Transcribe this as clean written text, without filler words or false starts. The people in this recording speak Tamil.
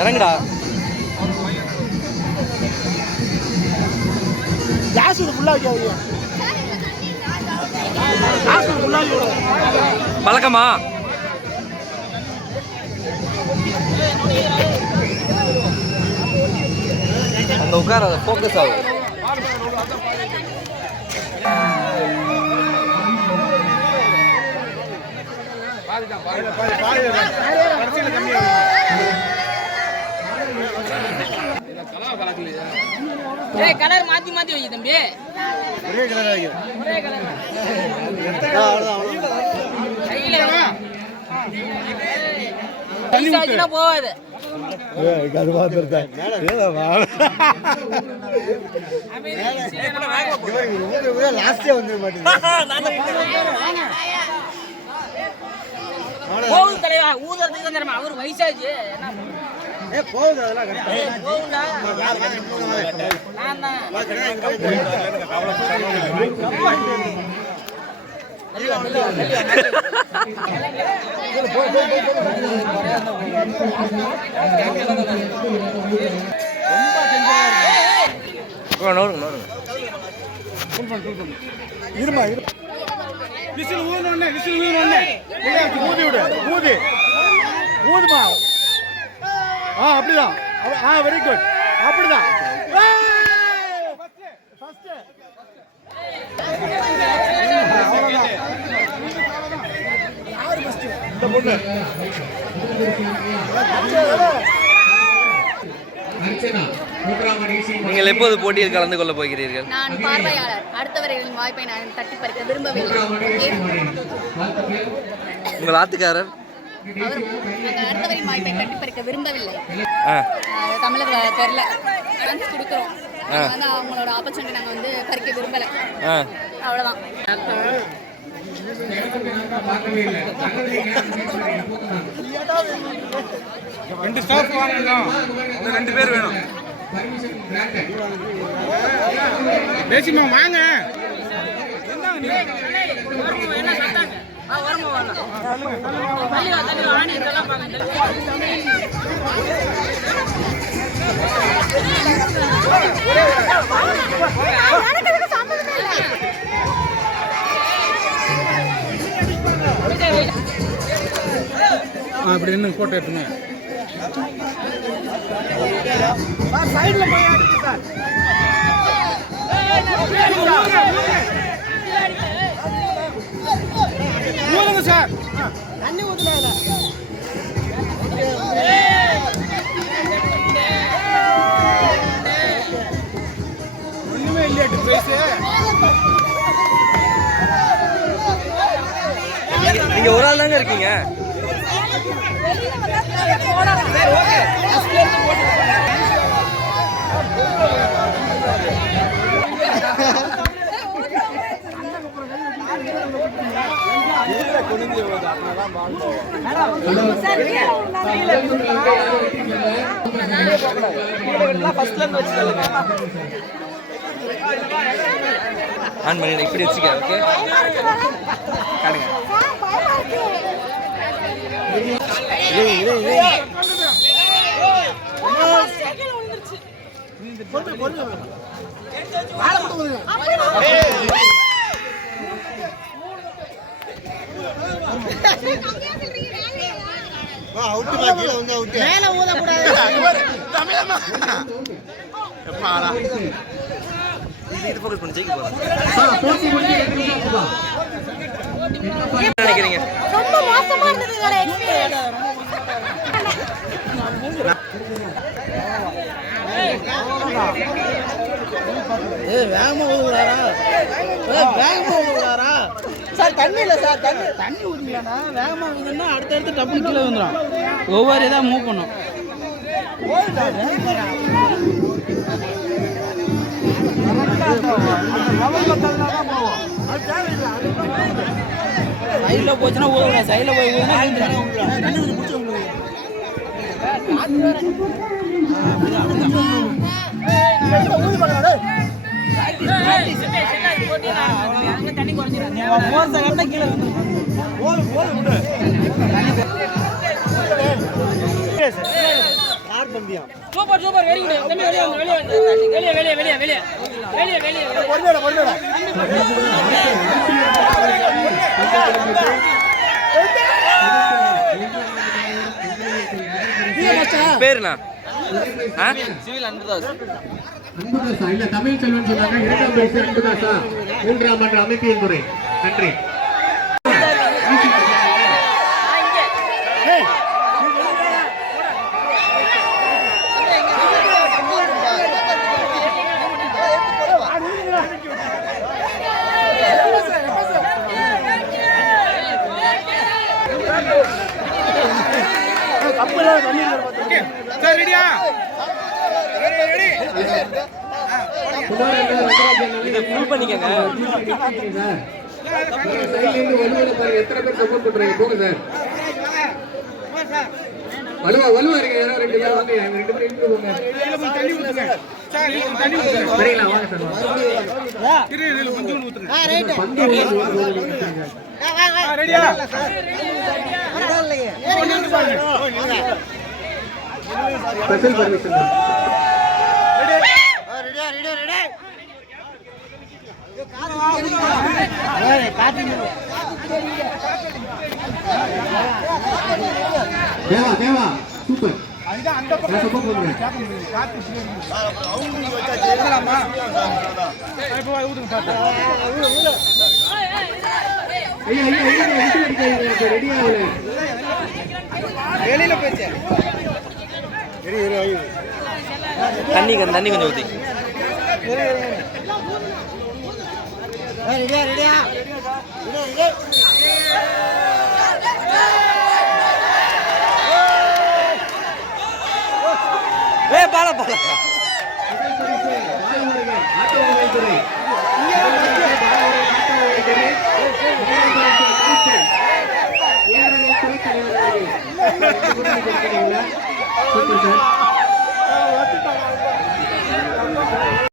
இறங்குடா. கேஸ் ஃபுல்லாக வைக்காதீங்க. கேஸ் ஃபுல்லாக பழக்கமா அங்கே உட்கார ஃபோக்கஸ் ஆகுது. கலர் மாத்தி மாத்தி வை தம்பி. ஒரே கலர் வைக்கும். ஒரே கலர். கையில போவாது. அது பார்த்துருக்கேன். லாஸ்டே வந்துட மாட்டேங்குது. போகுது தலைவா, ஊதுறதுக்கு வந்துடுமா அவர் வயசாச்சு. போகுது அதெல்லாம் போகுண்டா நான் தான். இருமா விசில் ஊதுனே ஊதி விடு ஊதுமா. அப்படிதான். Very good. அப்படிதான். நீங்கள் எப்போது போட்டியில் கலந்து கொள்ள போகிறீர்கள்? நான் பார்வையாளர். அடுத்தவர்களின் வாய்ப்பை நான் தட்டி பறிக்க விரும்பவில்லை. உங்கள் ஆத்துக்காரர் அடுத்தவரின் வாய்ப்பை தட்டி பறிக்க விரும்பவில்லை. தமிழக தெரியல சான்ஸ் கொடுக்குறோம். வந்து அவங்களோட ஆப்பர்ச்சுனிட்டி நாங்கள் வந்து பறிக்க விரும்பலை. அவ்வளோதான். ரெண்டு ஸ்டாஃப் வாங்கணும். ரெண்டு பேர் வேணும். பேசிமா வாங்க. என்ன சத்தாங்க? வரமா வரலாம். தள்ளி ஆணி இதெல்லாம் பாருங்க. அப்படி என்ன போட்டோ எடுத்துங்க. ஊதுங்க சார். தண்ணி ஊத்துறாங்க. ஒண்ணுமே இல்லையாட்டு பேசு. நீங்க ஒரு ஆள் தாங்க இருக்கீங்க. ஆன் பண்ணி இப்படி வச்சுக்க. ஓகே காடுங்க. மேல ஊதக்கூடாது. இது ஃபோக்கஸ் பண்ணி ஜெயிக்க போறோம். என்ன நினைக்கிறீங்க? ரொம்ப மோசமா இருந்தது இதோட எக்ஸ்பீரியன்ஸ். வேகமா ஊதுறாரா? சார் தண்ணி இல்லை சார். தண்ணி ஊதுங்களாடா. வேகமா ஊதுனா அடுத்தடுத்து டப்புனு கீழே வந்துடும். ஒவ்வொரு இதாக மூவ் பண்ணும். சைடில் போச்சுன்னா ஊதுங்க. சைடில் போய் தண்ணி குறைஞ்சிடும். கீழே சூப்பர் சூப்பர் வெரி குட் தம்பி வெளிய வந்து வெளிய வெளிய வெளிய வெளிய வெளிய வெளிய வெளிய பேருண்ணா சிவில் அன்புதாஸ் இல்ல தமிழ் செல்வன் சொன்னாங்க. இரண்டாம் பரிசு அன்புதாசா, மூன்றாம் மன்ற அமைப்பியல் துறை. நன்றி. இது ஃபுல் பண்ணிக்கங்க. எத்தனை பேர் சப்போர்ட் பண்றீங்க? போங்க சார். வலுவா இருக்கு. யாரோ 2 பேர் வந்து 2 பேர் இருந்து போங்க. தண்ணி ஊத்துங்க. சரிங்களா? வாங்க சார். பந்து ஊத்துங்க. ரெடியா? Special permission. தேவா சூப்பர். தண்ணி கொஞ்சம் ஊற்றி பால சூப்பர் சார்.